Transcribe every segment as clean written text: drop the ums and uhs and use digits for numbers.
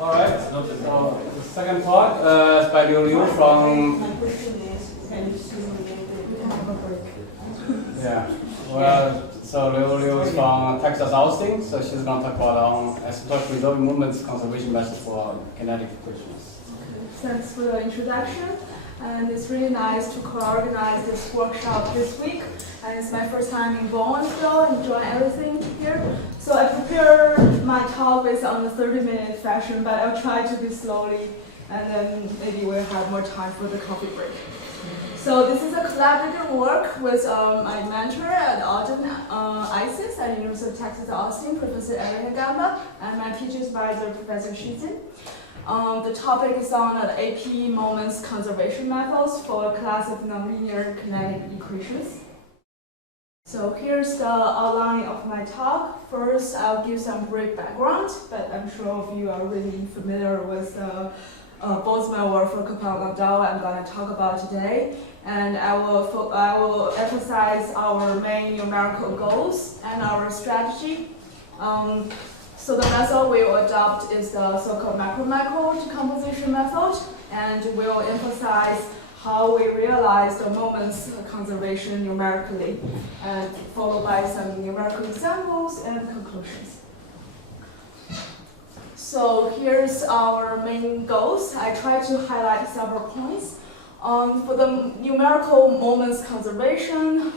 Alright, so the second talk is by Liu Liu from. Yeah, well, so Liu Liu is from Texas Austin, so she's going to talk about asymptotic-preserving movements conservation method for kinetic equations. Thanks for the introduction, and it's really nice to co-organize this workshop this week. And it's my first time in Bonn still, enjoying everything here. So I prepared my talk based on the 30-minute fashion, but I'll try to do slowly, and then maybe we'll have more time for the coffee break. So this is a collaborative work with my mentor at Austin, ISIS at University of Texas Austin, Professor Elena Gamba, and my PhD advisor, Professor Shizin. The topic is on the AP moments conservation methods for a class of nonlinear kinetic equations. So here's the outline of my talk. First, I'll give some brief background, but I'm sure all of you are really familiar with the Boltzmann work for Fokker Landau I'm going to talk about today. And I will emphasize our main numerical goals and our strategy. So the method we will adopt is the so-called macro-macro decomposition method, and we'll emphasize how we realize the moments conservation numerically, and followed by some numerical examples and conclusions. So here's our main goals. I try to highlight several points. For the numerical moments conservation,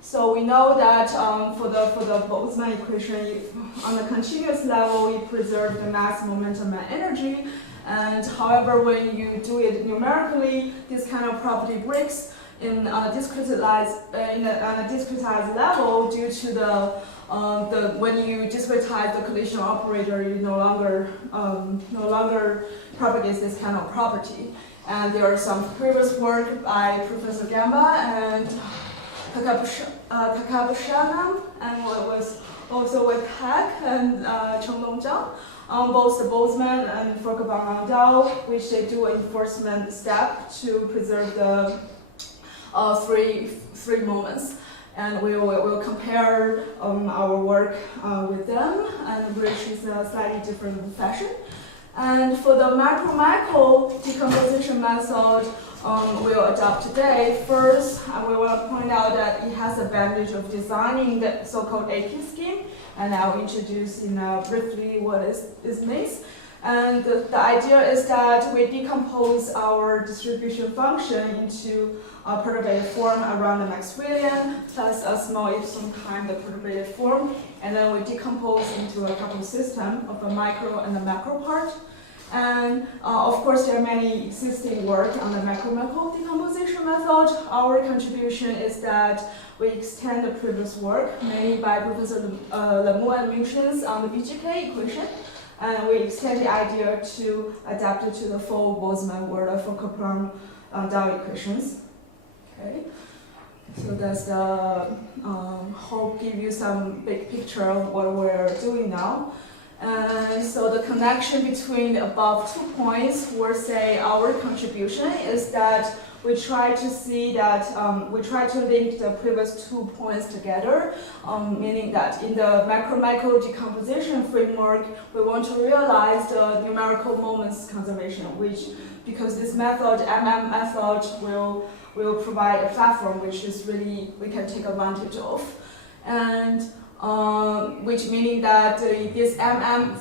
so we know that for the Boltzmann equation, on the continuous level, we preserve the mass, momentum, and energy. And however, when you do it numerically, this kind of property breaks on a discretized level due to the when you discretize the collisional operator, you no longer propagates this kind of property. And there are some previous work by Professor Gamba and Takabashana, and what was also with Heck and Chenglong Zhang on both the Boltzmann and Fokker Landau, which they do an enforcement step to preserve the three moments. And we will compare our work with them, and which is a slightly different fashion. And for the macro-macro decomposition method we'll adopt today, first we want to point out that it has the advantage of designing the so-called AP scheme, and I'll introduce briefly what this means. And the idea is that we decompose our distribution function into a perturbated form around the Maxwellian plus a small epsilon time the perturbated form, and then we decompose into a coupled system of a micro and a macro part. And of course, there are many existing work on the macro-macro decomposition method. Our contribution is that we extend the previous work, made by Professor Liu and München on the BGK equation, and we extend the idea to adapt it to the full Boltzmann world for Fokker Landau equations. Okay, so that's the hope give you some big picture of what we're doing now. And so the connection between the above 2 points, or say our contribution, is that we try to see that we try to link the previous 2 points together, meaning that in the macro-macro decomposition framework, we want to realize the numerical moments conservation, which, because this method, method, will provide a platform which is really we can take advantage of, and which meaning that this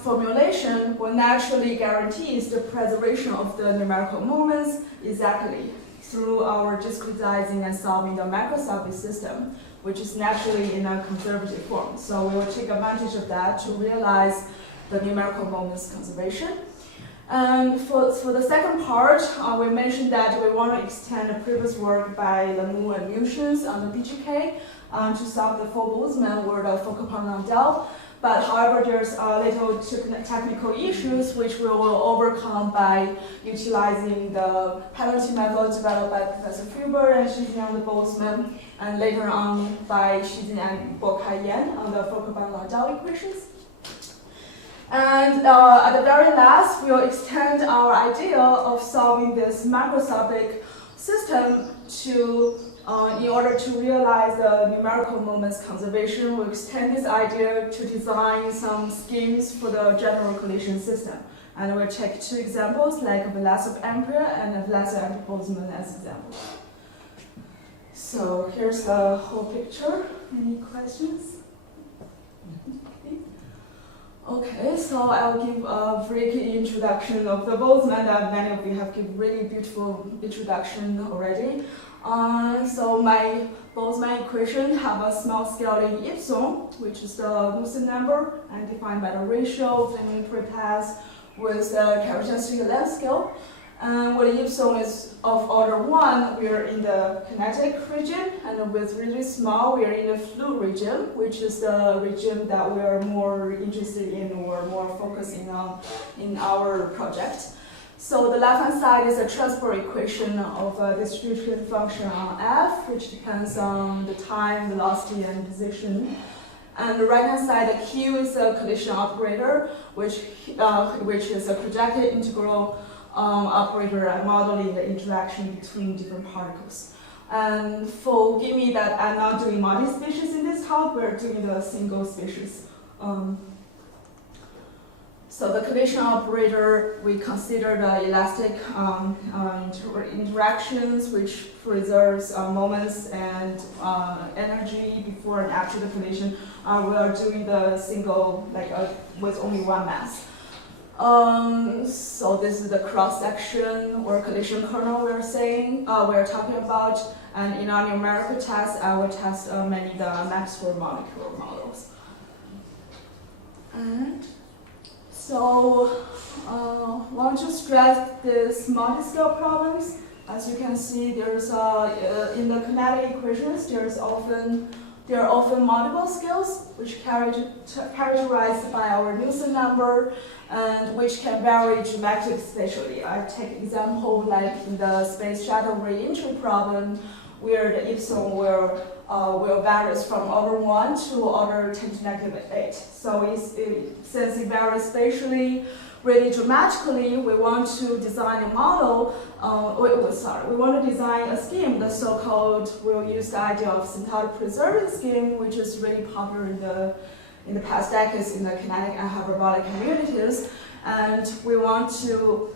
formulation will naturally guarantees the preservation of the numerical moments exactly through our discretizing and solving the macroscopic system, which is naturally in a conservative form. So we will take advantage of that to realize the numerical moments conservation. And for the second part, we mentioned that we want to extend the previous work by Liu and München on the BGK to solve the full Boltzmann world of Fokker Landau. But however, there's little technical issues which we will overcome by utilizing the penalty method developed by Professor Huber and Shizin on the Boltzmann, and later on by Shizin and Bokai Yan on the Fokker Landau equations. And at the very last, we'll extend our idea of solving this macroscopic system to, in order to realize the numerical moments conservation, we'll extend this idea to design some schemes for the general collision system. And we'll take two examples like Vlasov ampere and Vlasov and Boltzmann as examples. So here's the whole picture. Any questions? Okay, so I'll give a brief introduction of the Boltzmann that many of you have given really beautiful introduction already. So my Boltzmann equation have a small scaling epsilon, which is the Knudsen number, and defined by the ratio of the unitary path with the characteristic length scale. And when epsilon is of order 1, we are in the kinetic region, and with really small, we are in the fluid region, which is the region that we are more interested in or more focusing on in our project. So the left-hand side is a transport equation of a distribution function on f, which depends on the time, velocity, and position. And the right-hand side, the q is a collision operator, which is a projected integral operator and modeling the interaction between different particles. And forgive me that I'm not doing multi-species in this talk, we're doing the single species. So the collision operator, we consider the elastic interactions, which preserves moments and energy before and after the collision. We are doing the single, with only one mass. So this is the cross-section or collision kernel we're talking about. And in our numerical test, I will test many the Maxwell molecular models. And so want to stress these multiscale problems. As you can see, there's in the kinetic equations, there are often multiple scales, which characterized by our Knudsen number, and which can vary geometrically spatially. I take example like in the space shuttle reentry problem, where the epsilon will vary from order 1 to order 10 to negative 8. So since it varies spatially, really dramatically, we want to design a model, we want to design a scheme, the so-called, we'll use the idea of asymptotic-preserving scheme, which is really popular in the past decades in the kinetic and hyperbolic communities. And we want to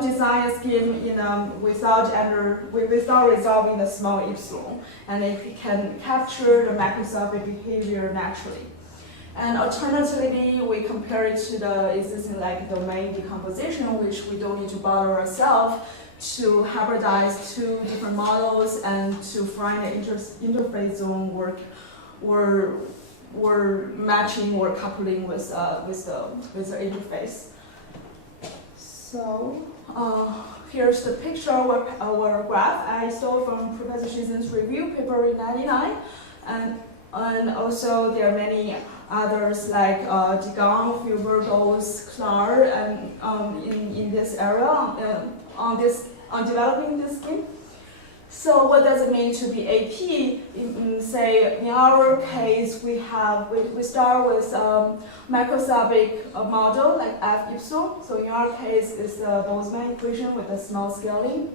design a scheme without resolving the small epsilon, and it can capture the macroscopic behavior naturally. And alternatively, we compare it to the existing domain decomposition, which we don't need to bother ourselves to hybridize two different models and to find the interface zone work or matching or coupling with the interface. So here's the picture of our graph I stole from Professor Shizen's review paper in '99, and also there are many others like Degang, Filbert, Clark, and in this area on developing this scheme. So what does it mean to be AP? Say in our case, we start with macroscopic model like F epsilon. So in our case, it's the Boltzmann equation with a small scaling.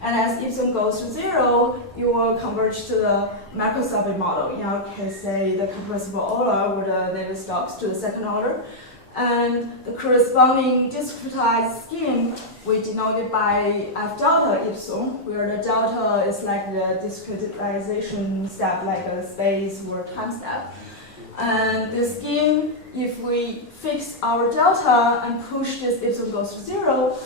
And as epsilon goes to 0, you will converge to the macroscopic model. In our case, say the compressible order where the Navier-Stokes to the second order. And the corresponding discretized scheme we denoted by F delta epsilon, where the delta is like the discretization step, like a space or time step. And the scheme, if we fix our delta and push this epsilon goes to 0,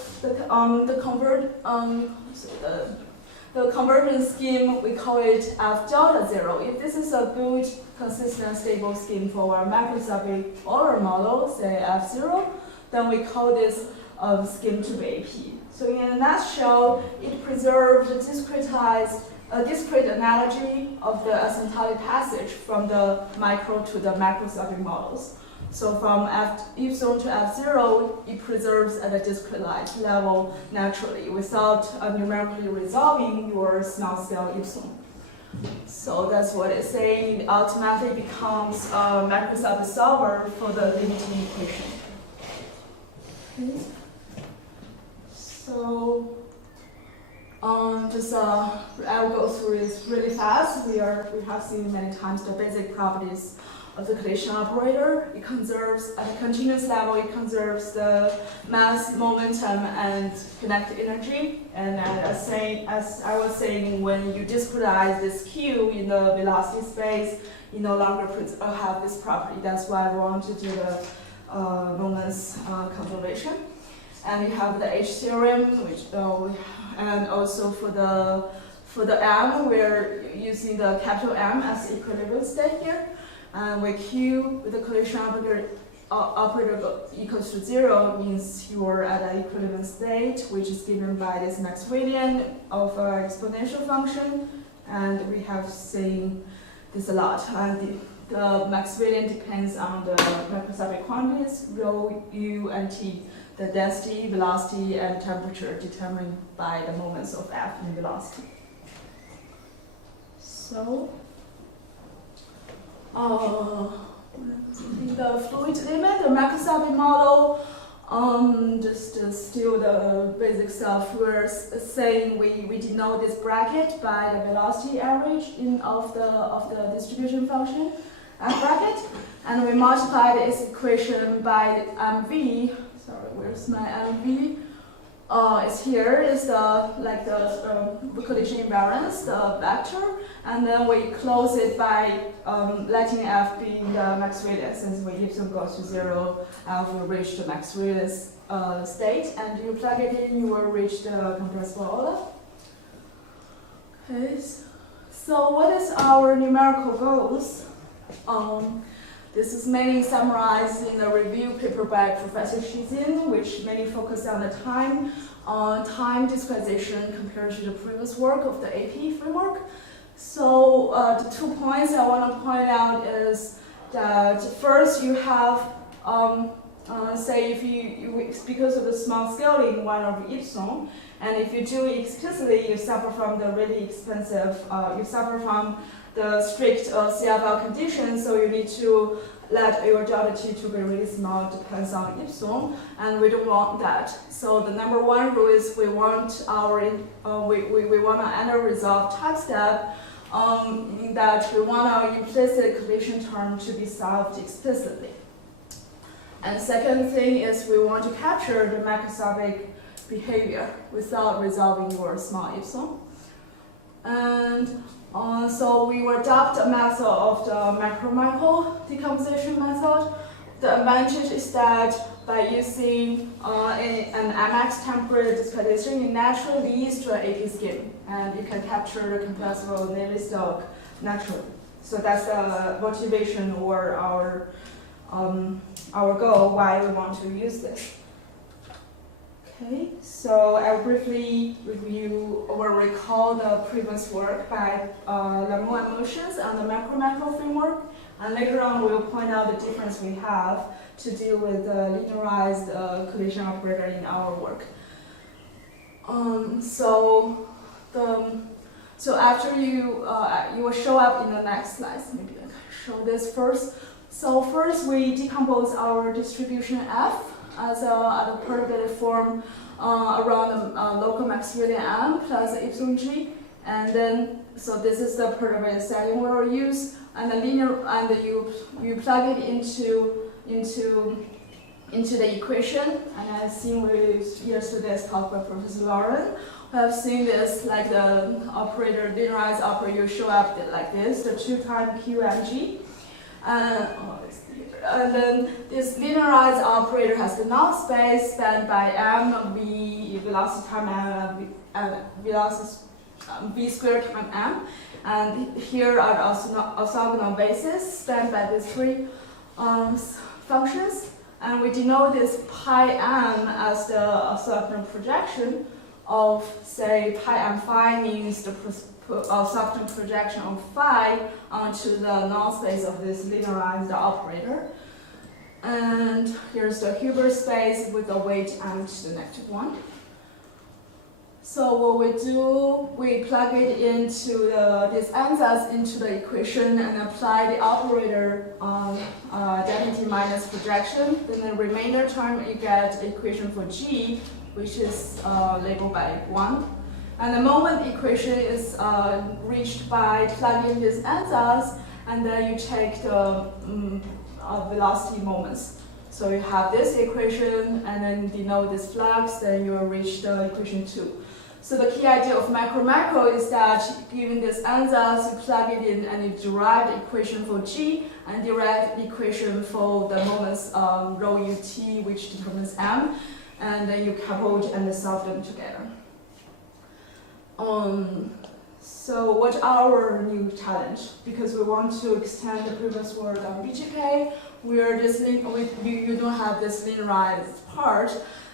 the convergence scheme, we call it F delta 0. If this is a good, consistent, stable scheme for our macroscopic order model, say F0, then we call this scheme to be AP. So in a nutshell, it preserved a discrete analogy of the asymptotic passage from the micro to the macroscopic models. So from F epsilon to F0, it preserves at a discretized level naturally without numerically resolving your small scale epsilon. So that's what it's saying. It automatically becomes a macroscopic solver for the limiting equation. Okay. So I will go through this really fast. We have seen many times the basic properties the collision operator. It conserves at a continuous level. It conserves the mass, momentum, and kinetic energy. And as I was saying, when you discretize this Q in the velocity space, you no longer have this property. That's why we want to do the moments conservation. And we have the H theorem, which and also for the M, we're using the capital M as the equilibrium state here. And with Q, with the collision operator equals to 0, means you're at an equilibrium state, which is given by this Maxwellian of an exponential function. And we have seen this a lot. And the Maxwellian depends on the macroscopic quantities, rho, u, and t, the density, velocity, and temperature determined by the moments of F in velocity. So, the fluid limit, the macroscopic model, just still the basic stuff. We're saying we denote this bracket by the velocity average of the distribution function F bracket, and we multiply this equation by mv. Sorry, where's my mv? It's here. It's the collision invariance, the vector, and then we close it by letting F be the Maxwellian. Since we epsilon goes to 0, F will reach the Maxwellian state, and you plug it in, you will reach the compressible order. Okay. So what is our numerical goals? This is mainly summarized in the review paper by Professor Shizin, which mainly focuses on the time discretization compared to the previous work of the AP framework. So the 2 points I want to point out is that first you have, say if you because of the small scaling 1 over epsilon, and if you do it explicitly, you suffer from the really expensive, you suffer from the strict CFL conditions, so you need to let your delta t to be really small, depends on epsilon, and we don't want that. So the number 1 rule is we want our we want an under-resolved type step that we want our implicit collision term to be solved explicitly. And second thing is we want to capture the macroscopic behavior without resolving your small epsilon. And so we will adopt a method of the macro-micro decomposition method. The advantage is that by using an MX temporary discretization, it naturally leads to an AP scheme, and you can capture the compressible Navier-Stokes naturally. So that's the motivation or our goal why we want to use this. Okay, so I'll briefly review or recall the previous work by Lamont and Motions on the macro-macro framework, and later on we'll point out the difference we have to deal with the linearized collision operator in our work. So after you will show up in the next slides. Maybe I can show this first. So first we decompose our distribution F as a perturbative form around the local Maxwellian M plus epsilon g, and then so this is the perturbative setting we will use, and the linear, and you plug it into the equation, and I've seen yesterday's talk by Professor Lauren. We have seen this like the operator, linearized operator show up like this, the 2 times Q and G. And then this linearized operator has the null space spanned by m, v, velocity time m, velocity v squared times m. And here are the orthogonal bases spanned by these 3 functions. And we denote this pi m as the orthogonal projection of, say, pi m phi means the orthogonal projection of phi onto the null space of this linearized operator. And here's the Hilbert space with the weight m to the -1. So what we do, we plug it into this ansatz into the equation and apply the operator density minus projection. Then the remainder term, you get the equation for G, which is labeled by 1. And the moment equation is reached by plugging this ansatz and then you take the velocity moments. So you have this equation, and then denote this flux, then you will reach the equation 2. So the key idea of macro is that given this ansatz, you plug it in and you derive the equation for G and derive the equation for the moments rho ut, which determines M, and then you couple and solve them together. So what's our new challenge? Because we want to extend the previous work on BGK, where you don't have this linearized part,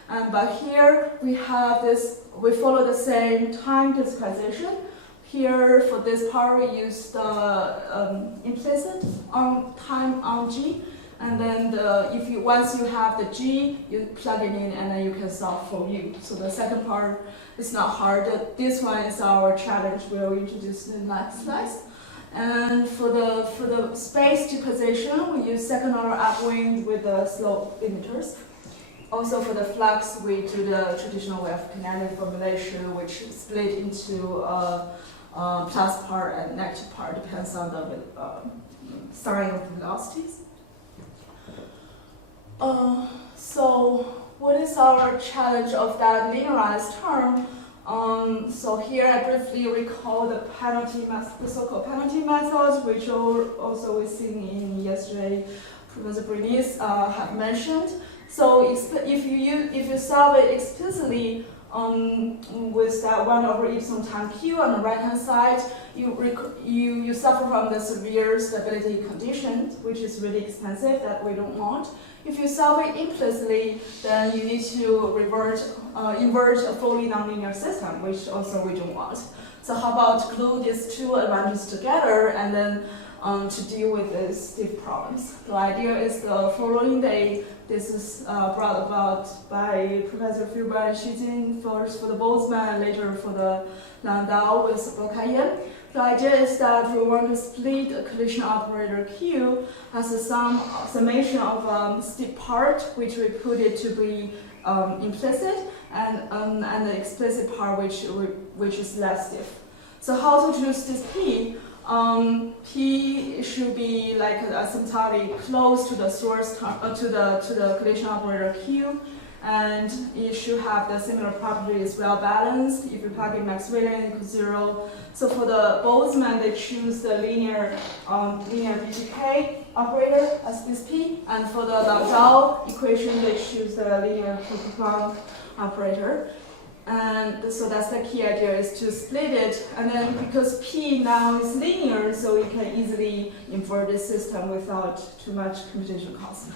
but here we have this. We follow the same time discretization. Here for this part we use the implicit time on G, and then once you have the G, you plug it in and then you can solve for U. So the second part is not hard. This one is our challenge. We'll introduce in the next slide. And for the space decomposition, we use second order upwind with the slope limiters. Also for the flux, we do the traditional way of kinetic formulation, which is split into plus part and negative part, depends on the sign of the velocities. So what is our challenge of that linearized term? So here I briefly recall the so-called penalty methods, which also we seen in yesterday. Professor Bernice have mentioned. So if you solve it explicitly with that 1 over epsilon time q on the right hand side, you suffer from the severe stability conditions, which is really expensive that we don't want. If you solve it implicitly, then you need to invert a fully nonlinear system, which also we don't want. So how about glue these two advantages together and then to deal with these stiff problems? The idea is the following day. This is brought about by Professor Filbert and Xijin, first for the Boltzmann and later for the Landau with Fokker. The idea is that we want to split a collision operator Q as a summation of stiff part, which we put it to be implicit, and the explicit part, which is less stiff. So how to choose this P? P should be like asymptotic close to the source to the collision operator Q, and it should have the similar properties well balanced. If you plug in Maxwellian equals 0. So for the Boltzmann, they choose the linear BGK operator as this P, and for the Landau equation, they choose the linear Planck operator. And so that's the key idea, is to split it, and then because P now is linear, so we can easily invert this system without too much computation cost.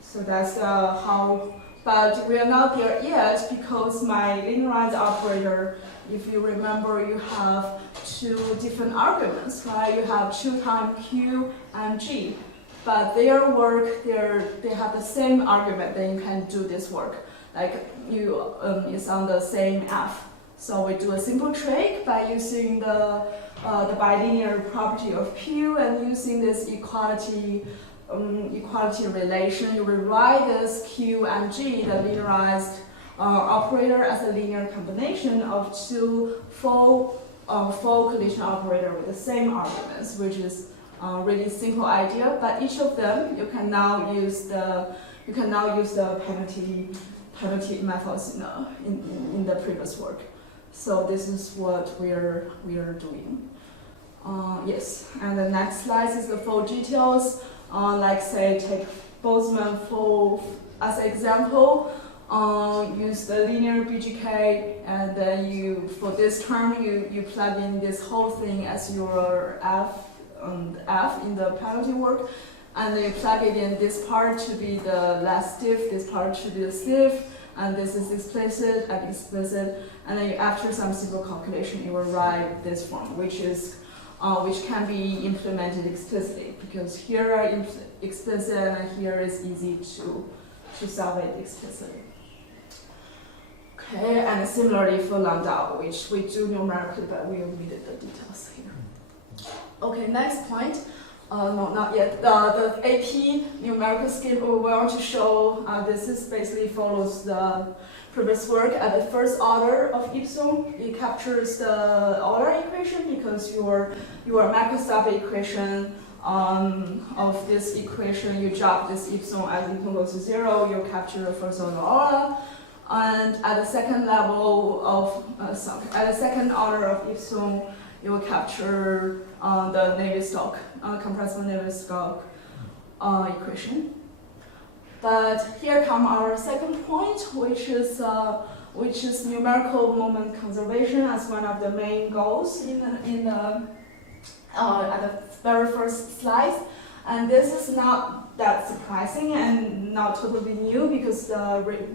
So that's how, but we are not there yet because my linearized operator, if you remember, you have two different arguments, right? You have 2 times Q and G, but their work, they have the same argument, then you can do this work. Like it's on the same F. So we do a simple trick by using the bilinear property of Q and using this equality relation. You rewrite this Q and G, the linearized operator, as a linear combination of 2 full collision operator with the same arguments, which is a really simple idea. But each of them, you can now use the penalty methods in the previous work. So this is what we are doing. Yes, and the next slide is the full details. Like say, take Boltzmann as an example. Use the linear BGK, and then for this term you plug in this whole thing as your F in the penalty work. And then you plug it in this part to be the less stiff, this part should be the stiff, and this is explicit and explicit. And then after some simple calculation, you will write this form, which can be implemented explicitly, because here are explicit and here is easy to solve it explicitly. Okay, and similarly for Landau, which we do numerically, but we omitted the details here. Okay, next point. No, not yet. The AP numerical scheme we want to show, this is basically follows the previous work at the first order of epsilon. It captures the order equation because your macroscopic equation of this equation, you drop this epsilon as epsilon goes to 0, you capture the first order order. And at the second level of, at the second order of epsilon, you will capture the Navier-Stokes, compressible Navier-Stokes equation. But here comes our second point, which is numerical moment conservation as one of the main goals at the very first slide. And this is not that surprising and not totally new because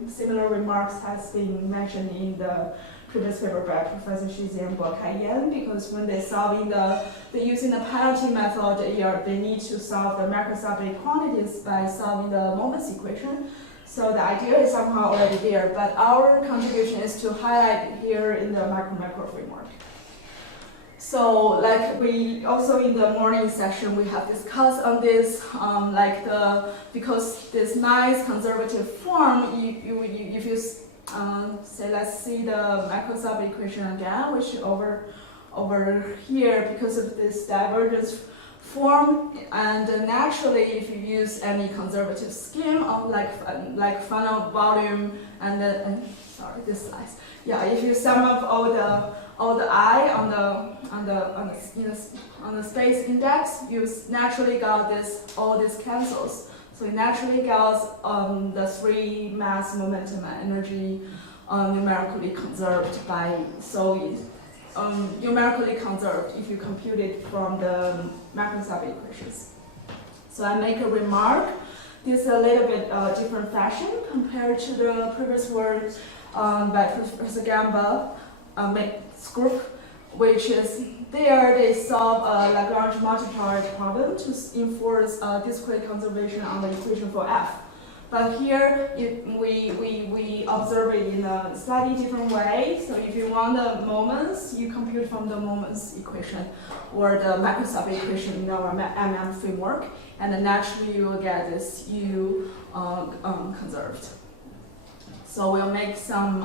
similar remarks has been mentioned in the previous paper by Professor Shizi and Bo-Kai-Yan, because when they're solving they're using the penalty method, they need to solve the macroscopic quantities by solving the moments equation. So the idea is somehow already there, but our contribution is to highlight here in the macro framework. So, like we also in the morning session, we have discussed on this, because this nice conservative form, if you say, let's see the macroscopic equation again, which over here, because of this divergence form, and naturally, if you use any conservative scheme of like final volume and then, sorry, this slice. Yeah, if you sum up all the I on the space index, you naturally got all this cancels. So it naturally got the three mass, momentum, and energy numerically conserved numerically conserved if you compute it from the macroscopic equations. So I make a remark. This is a little bit different fashion compared to the previous work by Professor Gamba group, which is they solve a Lagrange multiplier problem to enforce discrete conservation on the equation for f. But here we observe it in a slightly different way. So if you want the moments, you compute from the moments equation or the macroscopic equation in our MM framework, and then naturally you will get this U conserved. So we'll make some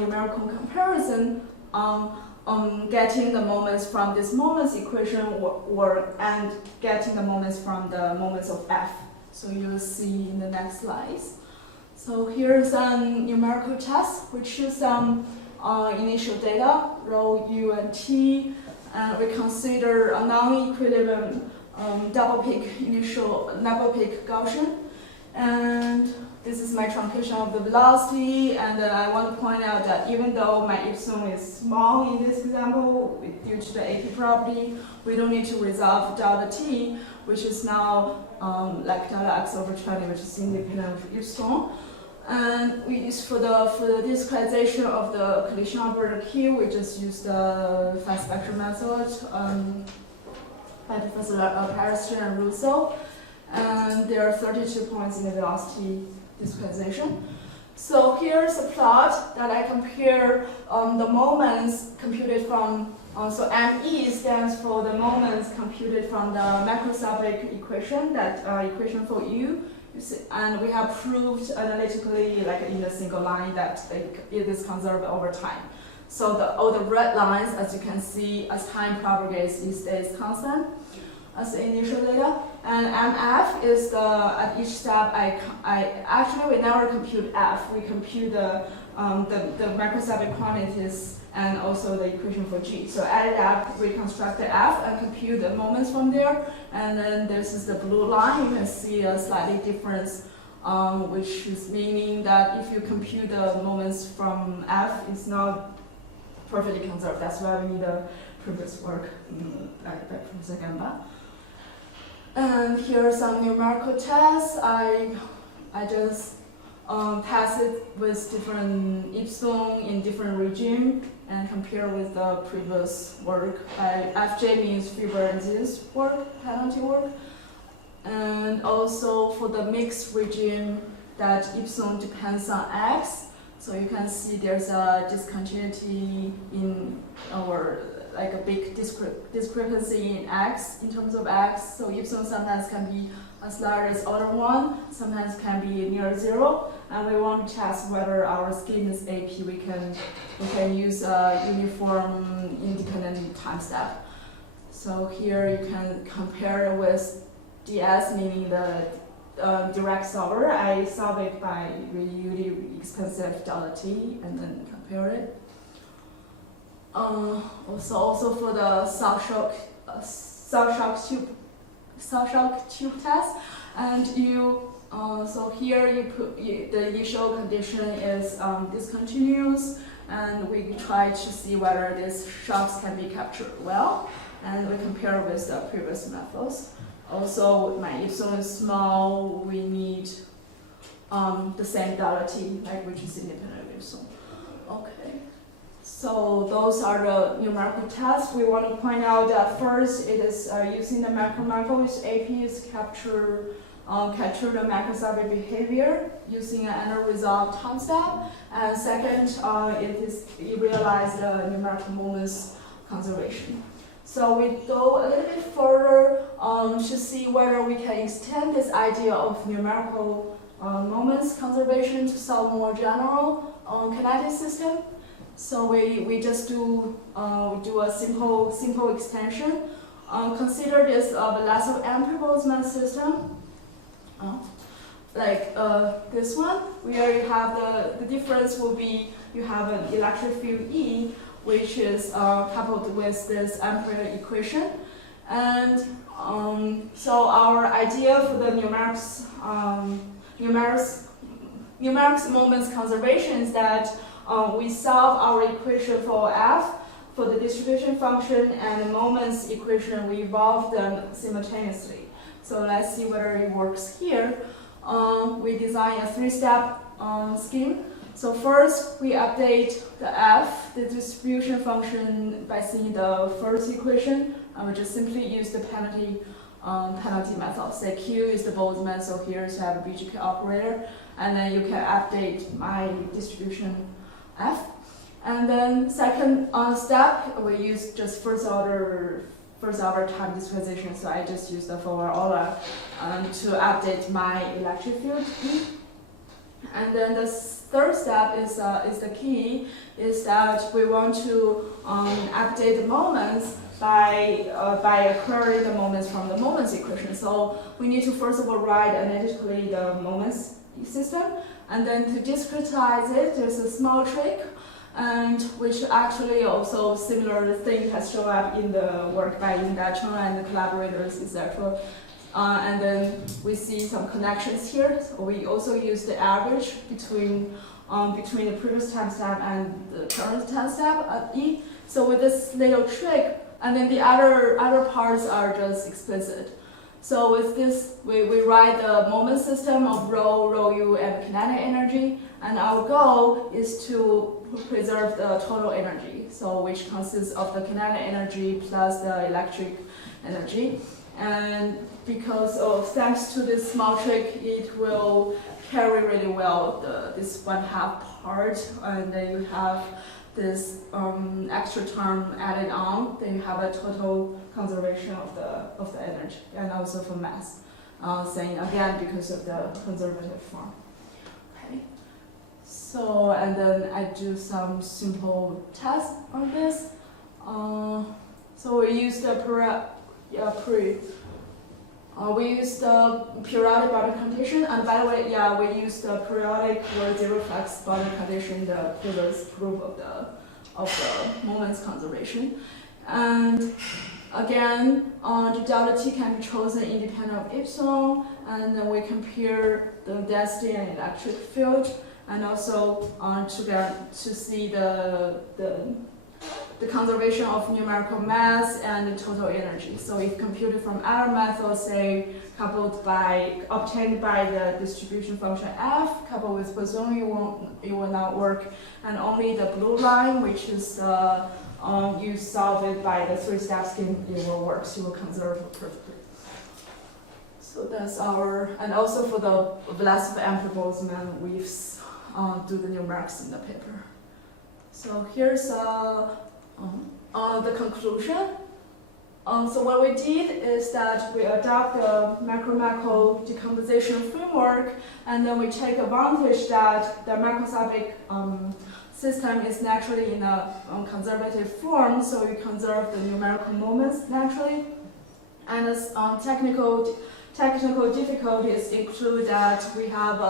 numerical comparison on getting the moments from this moments equation and getting the moments from the moments of f. So you'll see in the next slides. So here's a numerical test which is some initial data, rho, u, and t, and we consider a non-equilibrium double peak Gaussian. And this is my truncation of the velocity, and I want to point out that even though my epsilon is small in this example, due to the AP property, we don't need to resolve delta t, which is now like delta x over 20, which is independent of epsilon. And we use for the discretization of the collision operator Q, we just use the fast spectrum method by Professor Parrister and Russo. And there are 32 points in the velocity discretization. So here's a plot that I compare the moments computed from, so ME stands for the moments computed from the macroscopic equation, that equation for U. And we have proved analytically, like in a single line, that it is conserved over time. So all the red lines, as you can see, as time propagates, it stays constant as the initial data. And MF is at each step, actually we never compute F. We compute the macroscopic quantities and also the equation for G. So add it up, reconstruct the F and compute the moments from there. And then this is the blue line. You can see a slightly difference, which is meaning that if you compute the moments from F, it's not perfectly conserved. That's why we need the previous work by Professor Gamba. And here are some numerical tests. I just test it with different epsilon in different regime and compare with the previous work by FJ means Fibernacci's work, penalty work. And also for the mixed regime that epsilon depends on x. So you can see there's a discontinuity in our, like a big discrepancy in x, in terms of x. So epsilon sometimes can be as large as order 1, sometimes can be near 0, and we want to test whether our scheme is AP. We can use a uniform independent time step. So here you can compare it with DS, meaning the direct solver. I solve it by really expensive delta T and then compare it. Also for the South shock tube test, and so here you put the initial condition is discontinuous, and we try to see whether these shocks can be captured well, and we compare with the previous methods. Also, my epsilon is small, we need the same delta T, which is independent of epsilon. Okay. So those are the numerical tests. We want to point out that first it is using the macro, which AP is capture the macroscopic behavior using an under-resolved time step. And second, it realized the numerical moments conservation. So we go a little bit further to see whether we can extend this idea of numerical moments conservation to some more general kinetic system. So we just do a simple extension. Consider this Vlasov Boltzmann system, this one, where you have the difference will be you have an electric field E, which is coupled with this Ampere equation, and so our idea for the numerics moments conservation is that we solve our equation for F for the distribution function and the moments equation, we evolve them simultaneously. So let's see whether it works here. We design a 3-step scheme. So first we update the F, the distribution function, by seeing the first equation, and we just simply use the penalty method. Say Q is the Boltzmann, so here you have a BGK operator, and then you can update my distribution F. And then second step, we use just first order time discretization. So I just use the forward order to update my electric field E. And then the third step is the key, is that we want to update the moments by acquiring the moments from the moments equation. So we need to first of all write analytically the moments system, and then to discretize it, there's a small trick, and which actually also similar thing has shown up in the work by Knudsen and the collaborators, etc. And then we see some connections here. So we also use the average between the previous time step and the current time step at E. So with this little trick, and then the other parts are just explicit. So with this, we write the moment system of rho U, and kinetic energy, and our goal is to preserve the total energy, so which consists of the kinetic energy plus the electric energy. And because of thanks to this small trick, it will carry really well this 1/2 part, and then you have this extra term added on. Then you have a total conservation of the energy, and also for mass. Saying again because of the conservative form. Okay. So and then I do some simple tests on this. So we use the we use the periodic boundary condition, and by the way, we use the periodic or zero flux boundary condition in the previous proof of the moments conservation. And again, the delta T can be chosen independent of epsilon, and then we compare the density and electric field, and also to see the conservation of numerical mass and the total energy. So if computed from other methods, say obtained by the distribution function F, coupled with Boltzmann, it will not work. And only the blue line, which is you solve it by the 3-step scheme, it will work. So you will conserve perfectly. So that's and also for the Vlasov and Boltzmann, we do the numerics in the paper. So here's the conclusion. So what we did is that we adopt the macro-macro decomposition framework, and then we take advantage that the macroscopic system is naturally in a conservative form, so we conserve the numerical moments naturally. And as technical difficulties include that we have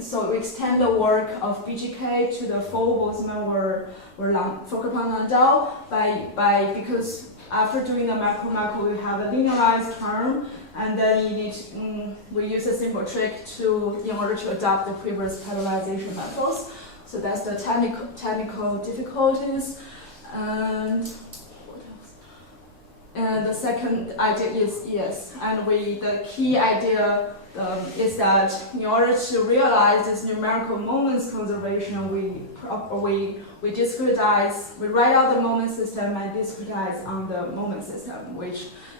so we extend the work of BGK to the full Boltzmann or Fokker Planck Landau because after doing the macro-macro we have a linearized term, and then we use a simple trick in order to adopt the previous parallelization methods. So that's the technical difficulties. And what else? And the second idea is the key idea is that in order to realize this numerical moments conservation, we discretize, we write out the moment system and discretize on the moment system,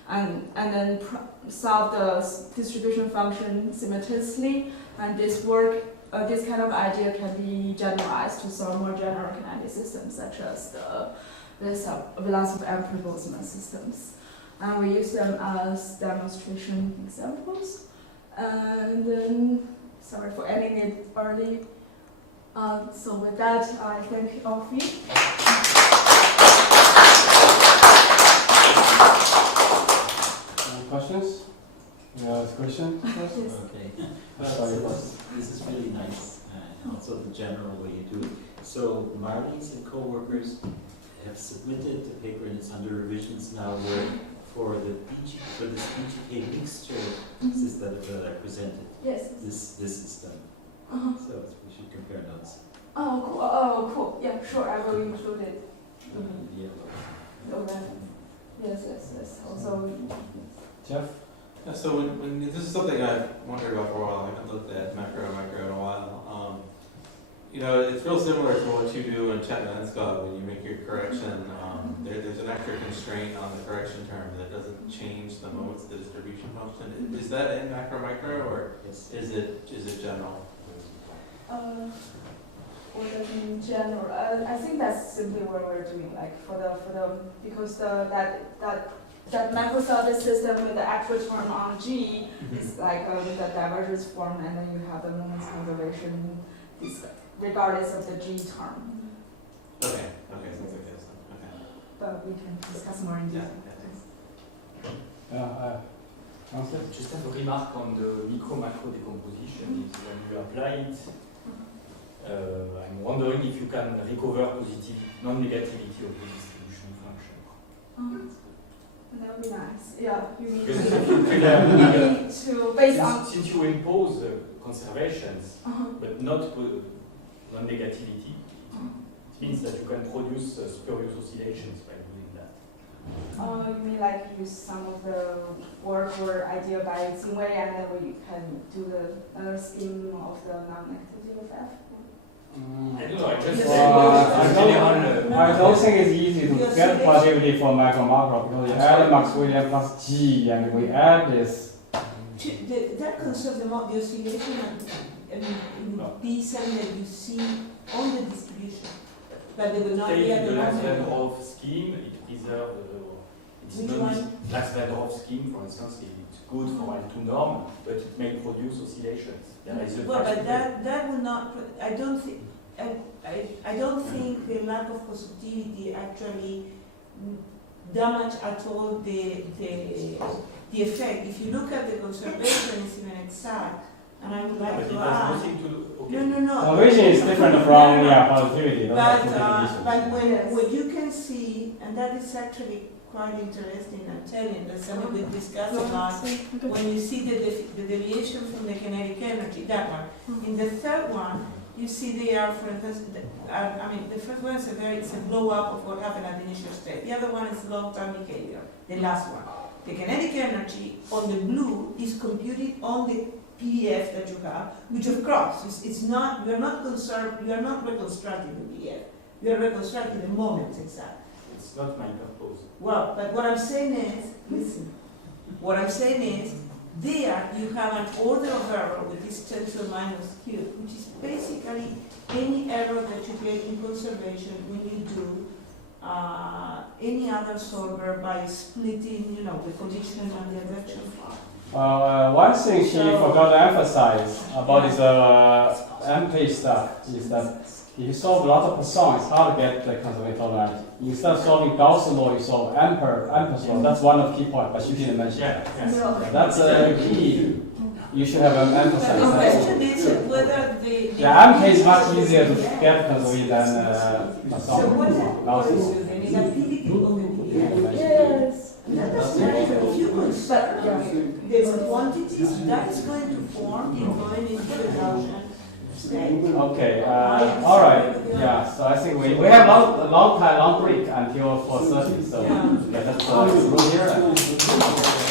and then solve the distribution function simultaneously. And this kind of idea can be generalized to solve more general kinetic systems, such as the Vlasov and Boltzmann systems. And we use them as demonstration examples. And then, sorry for ending it early. So with that, I thank all of you. Questions? Yeah, question? Okay. This is really nice, and also the general way you do it. So Marlies and co-workers have submitted the paper, and it's under revisions now, where for this BGK mixture system that I presented. Yes. This is done. So we should compare notes. Oh, cool. Oh, cool. Yeah, sure. I will include it. Yes. Also, Jeff? Yeah, so when this is something I've wondered about for a while. I haven't looked at macro in a while. It's real similar to what you do in Chat-Lenskog when you make your correction. There's an extra constraint on the correction term that doesn't change the modes of the distribution function. Is that in macro, or is it general? In general, I think that's simply what we're doing. Like because that macroscopic system with the actual term on G is like the divergence form, and then you have the moments conservation regardless of the G term. Okay, things like this. Okay. But we can discuss more in detail. Just have a remark on the micro-macro decomposition. Is when you apply it, I'm wondering if you can recover positive non-negativity of the distribution function. That would be nice. Yeah, you mean since you impose conservations, but not non-negativity, it means that you can produce spurious oscillations by doing that. You mean like use some of the work or idea by Xinwei, and then we can do the other scheme of the non-negativity of F? I don't know, I don't think it's easy to get positivity for macro because you add Maxwellian plus G and we add this. That conserves the oscillation in P7 that you see on the distribution, but they will not be at the Vlasov scheme, it preserves Vlasov scheme, for instance, it's good for L2 norm, but it may produce oscillations. Well, but that will not. I don't think the lack of positivity actually damage at all the effect. If you look at the conservation, it's even exact. And I would like to add. No. Conservation is different from positivity. But what you can see, and that is actually quite interesting, I'm telling, that's something we discussed about when you see the deviation from the kinetic energy, that one. In the third one, you see they are, for instance, the first one is it's a blow up of what happened at the initial state. The other one is long-term behavior, the last one. The kinetic energy on the blue is computed on the PDF that you have, which of course it's not, you are not reconstructing the PDF, you are reconstructing the moments exact. It's not my purpose. Well, but what I'm saying is, listen, there you have an order of error with this 10 to the minus q, which is basically any error that you get in conservation when you do any other solver by splitting, the collision and the advection part. One thing she forgot to emphasize about this MP stuff is that if you solve a lot of Poisson, it's hard to get the conservation tolerance. Instead of solving Gaussian law, you solve Ampere's law. That's one of the key points, but you didn't mention that. That's a key. You should have an The emphasis. question is whether the MP is much easier to get conservation than So what Gaussian law. then is empirical computation. Yes. That doesn't matter. If you consider the quantities that is going to form in going into the Gaussian state. Okay, all right. Yeah, so I think we have a long break until 4:30. So Yeah. let's go here.